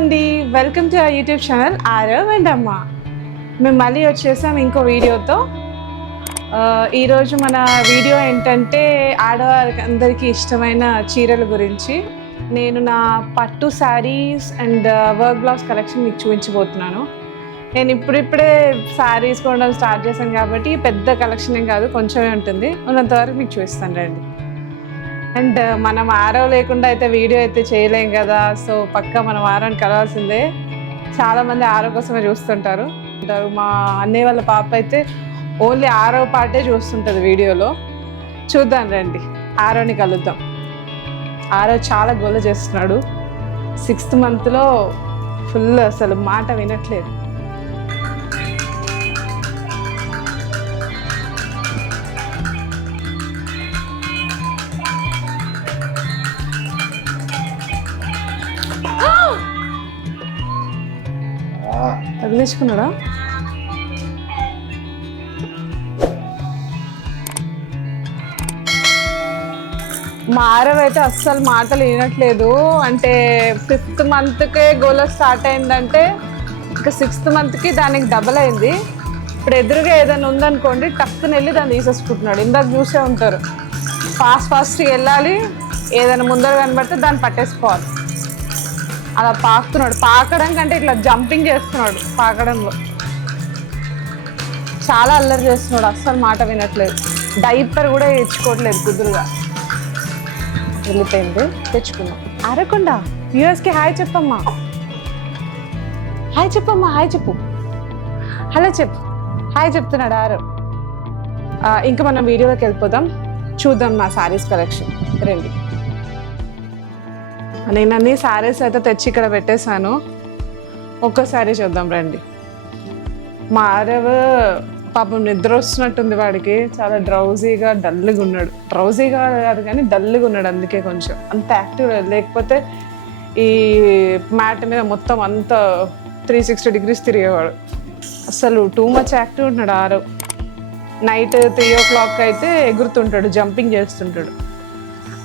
అండి, welcome to our YouTube channel Aarav and అమ్మ. మేము మళ్ళీ వచ్చేసాం ఇంకో వీడియోతో. ఈరోజు మన వీడియో ఏంటంటే ఆడవారికి అందరికీ ఇష్టమైన చీరల గురించి. నేను నా పట్టు saris and work blouse collection మీకు చూపించబోతున్నాను. నేను ఇప్పుడిప్పుడే శారీస్ కొనడం స్టార్ట్ చేశాను కాబట్టి పెద్ద కలెక్షన్ ఏం కాదు, కొంచెమే ఉంటుంది. ఉన్నంతవరకు మీకు చూపిస్తాను రండి. అండ్ మనం ఆరవ్ లేకుండా అయితే వీడియో అయితే చేయలేం కదా, సో పక్కా మనం ఆరవ్ని కలవాల్సిందే. చాలామంది ఆరవ్ కోసమే చూస్తుంటారు. మా అన్నయ్య వాళ్ళ పాప అయితే ఓన్లీ ఆరవ్ పార్టే చూస్తుంటుంది వీడియోలో. చూద్దాం రండి, ఆరవ్ని కలుద్దాం. ఆరవ్ చాలా గోల చేస్తున్నాడు. 6th monthలో ఫుల్ అసలు మాట వినట్లేదు. తగిలించుకున్నాడా? మా ఆరవ్ అయితే అస్సలు మాటలు వినట్లేదు. అంటే 5th monthకే గోల స్టార్ట్ అయిందంటే ఇంకా 6th monthకి దానికి డబల్ అయింది. ఇప్పుడు ఎదురుగా ఏదైనా ఉందనుకోండి, టక్కుని వెళ్ళి దాన్ని తీసేసుకుంటున్నాడు. ఇందాక చూసే ఉంటారు, ఫాస్ట్గా వెళ్ళాలి, ఏదైనా ముందర కనబడితే దాన్ని పట్టేసుకోవాలి. అలా పాకుతున్నాడు. పాకడం కంటే ఇట్లా జంపింగ్ చేస్తున్నాడు పాకడంలో. చాలా అల్లరి చేస్తున్నాడు, అస్సలు మాట వినట్లేదు. డైపర్ కూడా ఇచ్చుకోవట్లేదు కుదురుగా. వెళ్ళిపోయింది, తెచ్చుకున్నాం. అరకుండా వ్యూవర్స్కి హాయ్ చెప్పమ్మా, హాయ్ చెప్పమ్మా, హాయ్ చెప్పు, హలో చెప్పు, హాయ్ చెప్తున్నాడు ఆరవ్. ఇంకా మనం వీడియోలోకి వెళ్ళిపోదాం, చూద్దాం నా శారీస్ కలెక్షన్ రండి. నేను అన్ని శారీస్ అయితే తెచ్చి ఇక్కడ పెట్టేశాను. ఒక్కసారి చూద్దాం రండి. మా ఆరవ్ పాపం నిద్ర వస్తున్నట్టుంది వాడికి. చాలా డ్రౌజీగా డల్గా ఉన్నాడు. డ్రౌజీగా కాదు కానీ డల్గా ఉన్నాడు, అందుకే కొంచెం అంత యాక్టివ్. లేకపోతే ఈ మ్యాట్ మీద మొత్తం అంత 360 degrees తిరిగేవాడు. అసలు టూ మచ్ యాక్టివ్ ఉన్నాడు ఆరవ్. నైట్ 3 o'clock అయితే ఎగురుతుంటాడు, జంపింగ్ చేస్తుంటాడు.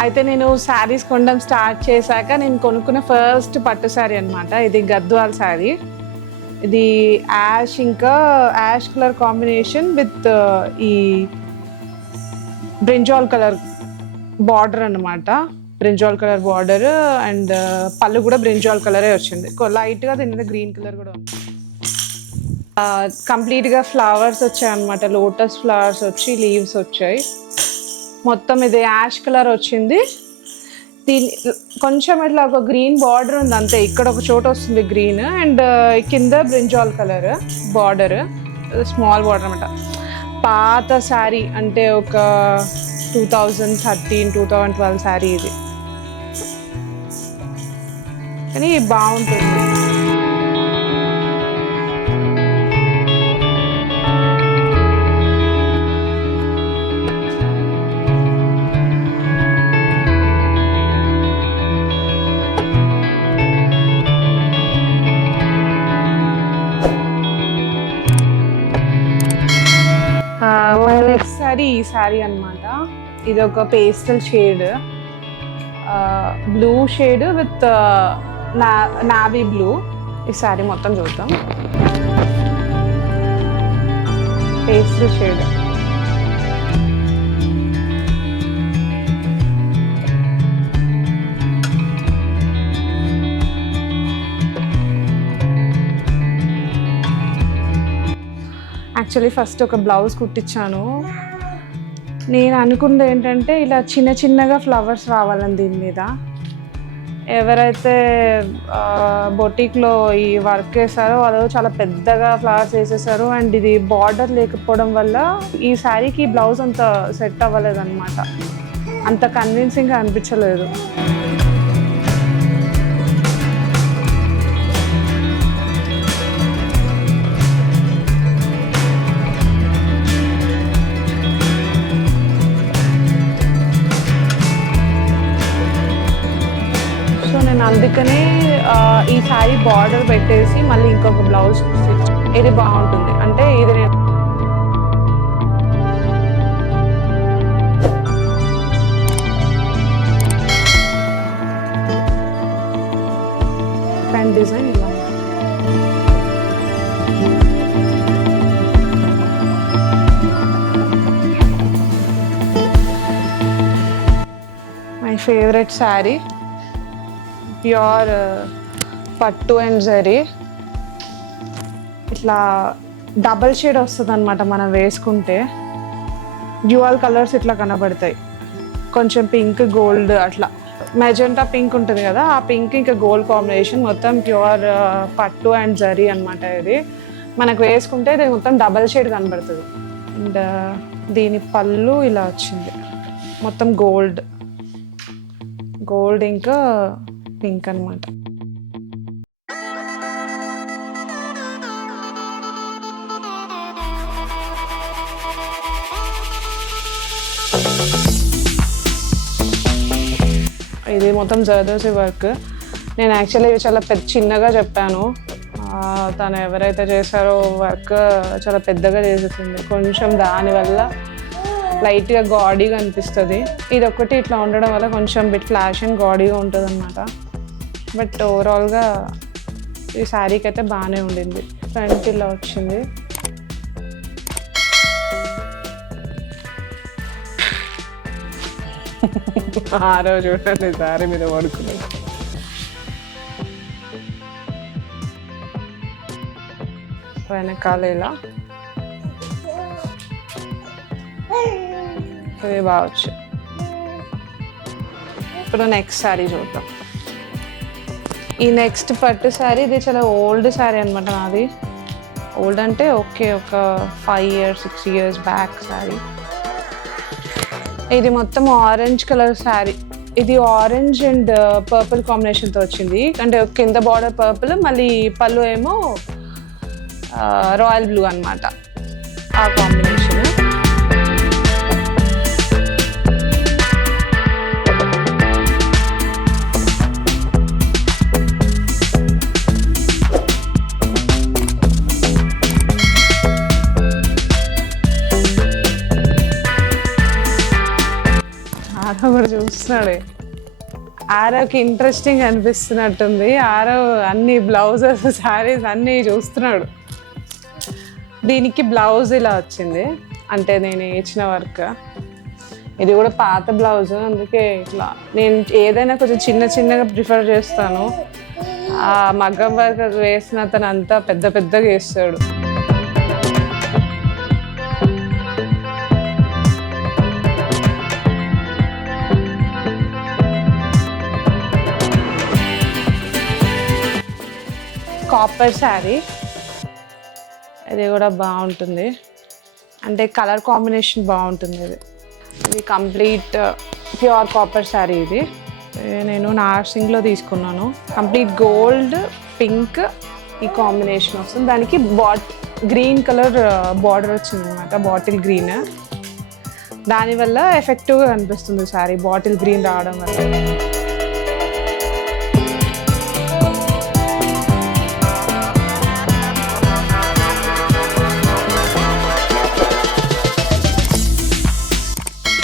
అయితే నేను శారీస్ కొనడం స్టార్ట్ చేశాక నేను కొనుక్కున్న ఫస్ట్ పట్టు శారీ అనమాట. ఇది గద్వాల్ శారీ. ఇది యాష్ కలర్ కాంబినేషన్ విత్ ఈ బ్రింజాల్ కలర్ బార్డర్ అనమాట. బ్రింజాల్ కలర్ బార్డర్ అండ్ పళ్ళు కూడా బ్రింజాల్ కలరే వచ్చింది. లైట్గా దీని మీద గ్రీన్ కలర్ కూడా ఉంది. కంప్లీట్గా ఫ్లవర్స్ వచ్చాయి అనమాట. లోటస్ ఫ్లవర్స్ వచ్చి లీవ్స్ వచ్చాయి. మొత్తం ఇది యాష్ కలర్ వచ్చింది. దీని కొంచెం ఇట్లా ఒక గ్రీన్ బార్డర్ ఉంది అంతే. ఇక్కడ ఒక చోట వస్తుంది గ్రీన్ అండ్ కింద brinjal colour border, small border అనమాట. పాత శారీ అంటే ఒక 2013, 2012 శారీ ఇది, కానీ బాగుంటుంది. నెక్స్ట్ ఈ శారీ అనమాట. ఇది ఒక pastel shade, blue shade with navy blue. ఈ శారీ మొత్తం చూద్దాం. పేస్టల్ షేడ్, యాక్చువల్లీ ఫస్ట్ ఒక బ్లౌజ్ కుట్టించాను. నేను అనుకున్నది ఏంటంటే ఇలా చిన్న చిన్నగా ఫ్లవర్స్ రావాలని దీని మీద. ఎవరైతే బొటిక్లో ఈ వర్క్ వేసారో వాళ్ళు చాలా పెద్దగా ఫ్లవర్స్ వేసేసారు. అండ్ ఇది బార్డర్ లేకపోవడం వల్ల ఈ శారీకి బ్లౌజ్ అంత సెట్ అవ్వలేదు అనమాట. అంత కన్విన్సింగ్గా అనిపించలేదు. అందుకనే ఈ శారీ బార్డర్ పెట్టేసి మళ్ళీ ఇంకొక బ్లౌజ్ ఇది బాగుంటుంది. అంటే ఇది నేను డిజైన్ ఫేవరెట్ శారీ, ప్యూర్ పట్టు అండ్ జరీ. ఇట్లా డబల్ షేడ్ వస్తుంది అనమాట మనం వేసుకుంటే. డ్యూయల్ కలర్స్ ఇట్లా కనబడతాయి, కొంచెం పింక్ గోల్డ్ అట్లా. మెజెంటా పింక్ ఉంటుంది కదా, ఆ పింక్ ఇంకా గోల్డ్ కాంబినేషన్, మొత్తం ప్యూర్ పట్టు అండ్ జరీ అనమాట. ఇది మనకు వేసుకుంటే ఇది మొత్తం డబల్ షేడ్ కనబడుతుంది. అండ్ దీని పళ్ళు ఇలా వచ్చింది, మొత్తం గోల్డ్ ఇంకా పింక్ అనమాట. ఇది మొత్తం జర్దోసి వర్క్. నేను యాక్చువల్లీ చాలా చిన్నగా చెప్పాను, తను ఎవరైతే చేశారో వర్క్ చాలా పెద్దగా చేసేసింది. కొంచెం దానివల్ల లైట్గా గాడీగా అనిపిస్తుంది. ఇది ఒకటి ఇట్లా ఉండడం వల్ల కొంచెం బిట్ ఫ్లాష్ అండ్ గాడీగా ఉంటుంది అనమాట. బట్ ఓవరాల్గా ఈ శారీకి అయితే బాగానే ఉండింది. ఫ్రంట్ ఇలా వచ్చింది. ఆరో చూడండి శారీ మీద పడుకున్నాడు. వెనకాల ఇలా ఇది బావచ్చు. ఇప్పుడు నెక్స్ట్ శారీ చూద్దాం. ఈ నెక్స్ట్ పట్టు శారీ, ఇది చాలా ఓల్డ్ శారీ అనమాట నాది. ఓల్డ్ అంటే ఓకే, ఒక 5 years 6 years బ్యాక్ శారీ. ఇది మొత్తం ఆరెంజ్ కలర్ శారీ. ఇది ఆరెంజ్ అండ్ పర్పుల్ కాంబినేషన్తో వచ్చింది. అంటే కింద బార్డర్ పర్పుల్, మళ్ళీ పళ్ళు ఏమో రాయల్ బ్లూ అనమాట, ఆ కాంబినేషన్. ఆరో కూడా చూస్తున్నాడే. ఆరోకి ఇంట్రెస్టింగ్ అనిపిస్తున్నట్టుంది. ఆరో అన్ని బ్లౌజెస్ శారీస్ అన్నీ చూస్తున్నాడు. దీనికి బ్లౌజ్ ఇలా వచ్చింది, అంటే నేను ఇచ్చిన వర్క్. ఇది కూడా పాత బ్లౌజ్, అందుకే ఇట్లా. నేను ఏదైనా కొంచెం చిన్నగా ప్రిఫర్ చేస్తాను. ఆ మగ్గం వర్క్ వేసిన అతను అంతా పెద్దగా వేస్తాడు. కాపర్ శారీ, ఇది కూడా బాగుంటుంది. అంటే కలర్ కాంబినేషన్ బాగుంటుంది. ఇది కంప్లీట్ ప్యూర్ కాపర్ శారీ. ఇది నేను నార్సింగ్లో తీసుకున్నాను. కంప్లీట్ గోల్డ్ పింక్ ఈ కాంబినేషన్ వస్తుంది. దానికి గ్రీన్ కలర్ బార్డర్ వచ్చింది అనమాట, బాటిల్ గ్రీన్. దానివల్ల ఎఫెక్టివ్గా కనిపిస్తుంది శారీ, బాటిల్ గ్రీన్ రావడం వల్ల.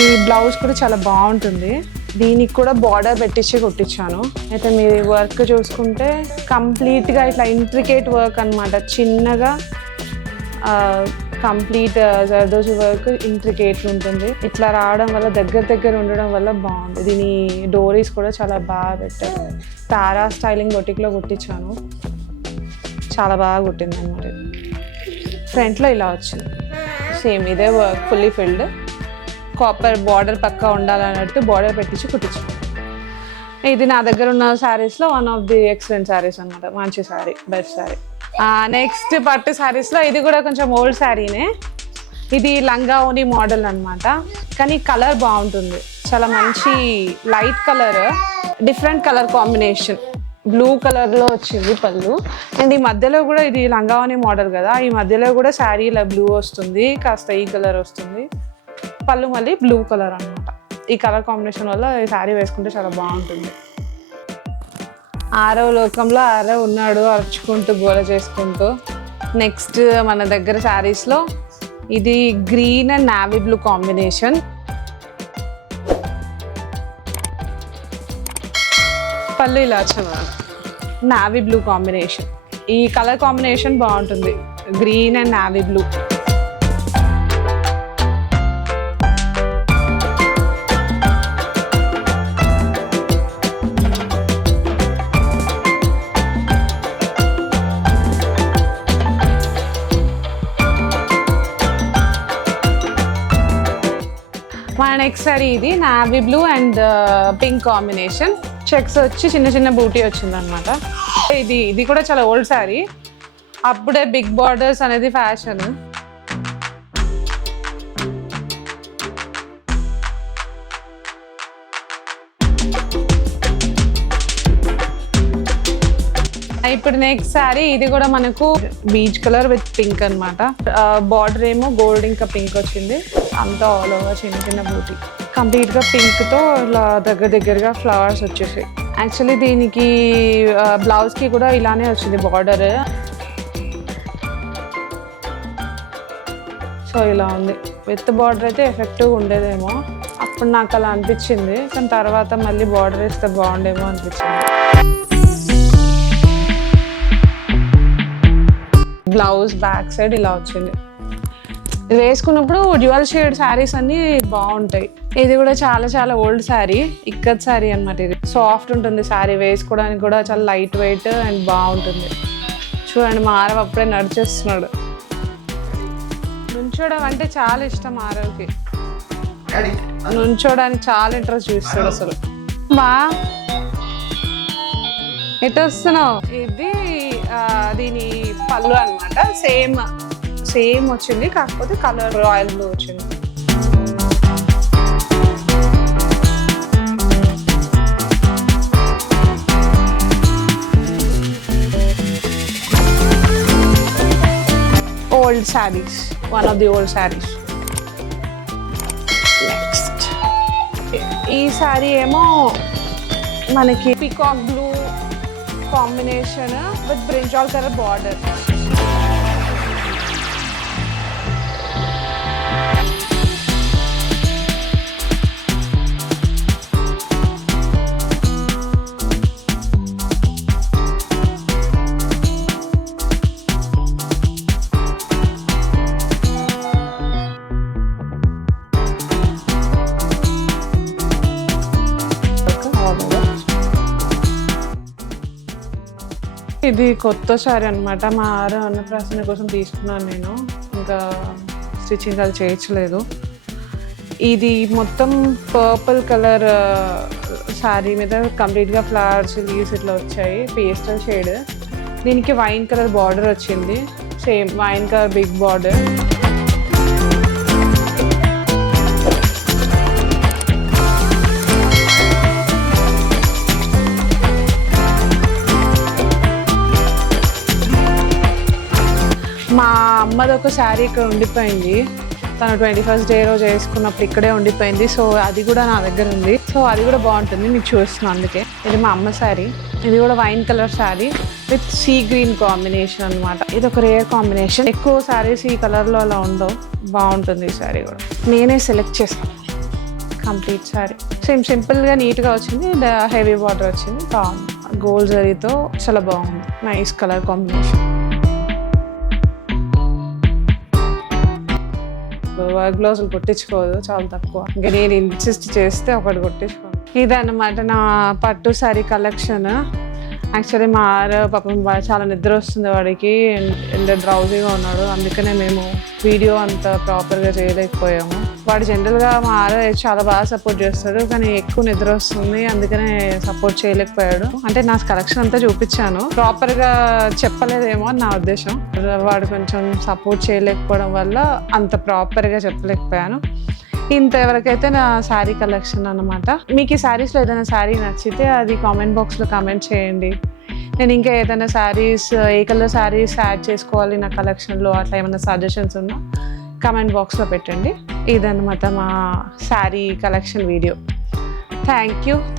ఈ బ్లౌజ్ కూడా చాలా బాగుంటుంది. దీనికి కూడా బార్డర్ పెట్టించి కుట్టించాను. అయితే మీరు వర్క్ చూసుకుంటే కంప్లీట్గా ఇట్లా ఇంట్రికేట్ వర్క్ అనమాట. చిన్నగా కంప్లీట్ జర్దోసి వర్క్ ఇంట్రికేట్ ఉంటుంది. ఇట్లా రావడం వల్ల దగ్గర ఉండడం వల్ల బాగుంది. దీని డోరీస్ కూడా చాలా బాగా పెట్టారు. తారా స్టైలింగ్ బొటిక్లో కుట్టించాను, చాలా బాగా కుట్టింది అనమాట. ఫ్రంట్లో ఇలా వచ్చింది సేమ్ ఇదే work, fully filled. Copper border పక్కా ఉండాలన్నట్టు బార్డర్ పెట్టించి కుట్టించాను. ఇది నా దగ్గర ఉన్న శారీస్లో one of the excellent saris అనమాట. మంచి శారీ, బెస్ట్ శారీ. నెక్స్ట్ పట్టు శారీస్లో ఇది కూడా కొంచెం ఓల్డ్ శారీనే. ఇది లంగా ఓని మోడల్ అనమాట, కానీ కలర్ బాగుంటుంది. చాలా మంచి light colour, different colour combination. Blue కలర్లో వచ్చింది పళ్ళు. అండ్ ఈ మధ్యలో కూడా ఇది లంగా ఓని మోడల్ కదా, ఈ మధ్యలో కూడా శారీ ఇలా బ్లూ వస్తుంది, కాస్త ఈ కలర్ వస్తుంది. పళ్ళు మళ్ళీ బ్లూ కలర్ అనమాట. ఈ కలర్ కాంబినేషన్ వల్ల ఈ శారీ వేసుకుంటే చాలా బాగుంటుంది. ఆరవ లోకంలో ఆరో ఉన్నాడు, అరుచుకుంటూ గోల చేసుకుంటూ. నెక్స్ట్ మన దగ్గర శారీస్లో ఇది green and navy blue combination. పళ్ళు ఇలా వచ్చిన నావీ బ్లూ కాంబినేషన్. ఈ కలర్ కాంబినేషన్ బాగుంటుంది, గ్రీన్ అండ్ నావీ బ్లూ. మన నెక్స్ట్ సారీ ఇది navy blue and pink combination. Checks వచ్చి చిన్న చిన్న బూటీ వచ్చింది అనమాట. ఇది కూడా చాలా ఓల్డ్ సారీ. అప్పుడే బిగ్ బార్డర్స్ అనేది ఫ్యాషన్. ఇప్పుడు నెక్స్ట్ సారీ ఇది కూడా మనకు బీచ్ కలర్ విత్ పింక్ అనమాట. బార్డర్ ఏమో గోల్డ్ ఇంకా పింక్ వచ్చింది. అంతా ఆల్ ఓవర్ చిన్న చిన్న బూటీ. కంప్లీట్ గా పింక్ తో ఇలా దగ్గరగా ఫ్లవర్స్ వచ్చేసాయి. యాక్చువల్లీ దీనికి బ్లౌజ్ కి కూడా ఇలానే వచ్చింది బార్డర్. సో ఇలా ఉంది. విత్ బార్డర్ అయితే ఎఫెక్టివ్గా ఉండేదేమో అప్పుడు నాకు అలా అనిపించింది. కానీ తర్వాత మళ్ళీ బార్డర్ వేస్తే బాగుండేమో అనిపించింది. బ్లౌజ్ బ్యాక్ సైడ్ ఇలా వచ్చింది. ఇది వేసుకున్నప్పుడు డ్యూయల్ షేడ్ శారీస్ అన్ని బాగుంటాయి. ఇది కూడా చాలా చాలా ఓల్డ్ శారీ, ఇక్కత్ శారీ అనమాట. ఇది సాఫ్ట్ ఉంటుంది శారీ, వేసుకోవడానికి కూడా చాలా లైట్ వెయిట్ అండ్ బాగుంటుంది. చూడండి మా ఆరవ్ అప్పుడే నడిచేస్తున్నాడు. నుంచోడం అంటే చాలా ఇష్టం ఆరవ్కి. నుంచోడానికి చాలా ఇంట్రెస్ట్ చూపిస్తాడు అసలు. బా ఎటు వస్తున్నావు? ఇది దీని పళ్ళు అనమాట. సేమ్ వచ్చింది, కాకపోతే కలర్ రాయల్ బ్లూ వచ్చింది. Old saris, one of the old saris. Next ఈ శారీ ఏమో మనకి peacock blue combination with brinjal colour border. ఇది కొత్త శారీ అనమాట. మా అన్నప్రాసన కోసం తీసుకున్నాను నేను. ఇంకా స్టిచ్చింగ్ అది చేయించలేదు. ఇది మొత్తం పర్పుల్ కలర్ శారీ మీద కంప్లీట్గా ఫ్లవర్స్ లీవ్స్ ఇట్లా వచ్చాయి. Pastel shade. దీనికి వైన్ కలర్ బార్డర్ వచ్చింది. Same wine colour big border. మా అమ్మది ఒక శారీ ఇక్కడ ఉండిపోయింది. తను 21st డే రోజు వేసుకున్నప్పుడు ఇక్కడే ఉండిపోయింది. సో అది కూడా నా దగ్గర ఉంది. సో అది కూడా బాగుంటుంది, మీకు చూస్తున్నాను. అందుకే ఇది మా అమ్మ శారీ. ఇది కూడా wine colour sari with sea green combination అనమాట. ఇది ఒక రేర్ కాంబినేషన్. ఎక్కువ శారీస్ ఈ కలర్లో అలా ఉండవు. బాగుంటుంది ఈ శారీ కూడా. నేనే సెలెక్ట్ చేస్తాను కంప్లీట్ శారీ. సింపుల్గా నీట్గా వచ్చింది. హెవీ బార్డర్ వచ్చింది. బాగుంది. గోల్డ్ జరీతో చాలా బాగుంది. Nice colour combination. వర్క్ బ్లౌజులు కుట్టించుకోదు, చాలా తక్కువ. ఇంకా నేను ఇన్సిస్ట్ చేస్తే ఒకటి కుట్టించుకోను. ఇదన్నమాట నా పట్టు శారీ కలెక్షన్. యాక్చువల్లీ మా పాపం చాలా నిద్ర వస్తుంది వాడికి, డ్రౌజీగా ఉన్నాడు. అందుకనే మేము వీడియో అంత ప్రాపర్గా చేయలేకపోయాము. వాడు జనరల్గా మా చాలా బాగా సపోర్ట్ చేస్తాడు, కానీ ఎక్కువ నిద్ర వస్తుంది, అందుకనే సపోర్ట్ చేయలేకపోయాడు. అంటే నా కలెక్షన్ అంతా చూపించాను, ప్రాపర్గా చెప్పలేదేమో అని నా ఉద్దేశం. వాడు కొంచెం సపోర్ట్ చేయలేకపోవడం వల్ల అంత ప్రాపర్గా చెప్పలేకపోయాను. ఇంతవరకైతే నా శారీ కలెక్షన్ అన్నమాట. మీకు ఈ శారీస్లో ఏదైనా శారీ నచ్చితే అది కామెంట్ బాక్స్లో కామెంట్ చేయండి. నేను ఇంకా ఏదైనా శారీస్, ఏ కలర్ శారీస్ యాడ్ చేసుకోవాలి నా కలెక్షన్లో, అట్లా ఏమైనా సజెషన్స్ ఉన్నా కామెంట్ బాక్స్లో పెట్టండి. ఇదన్నమాట మా sari collection video.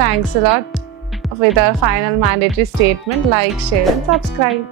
Thanks a lot. With our final mandatory statement, like, share and subscribe.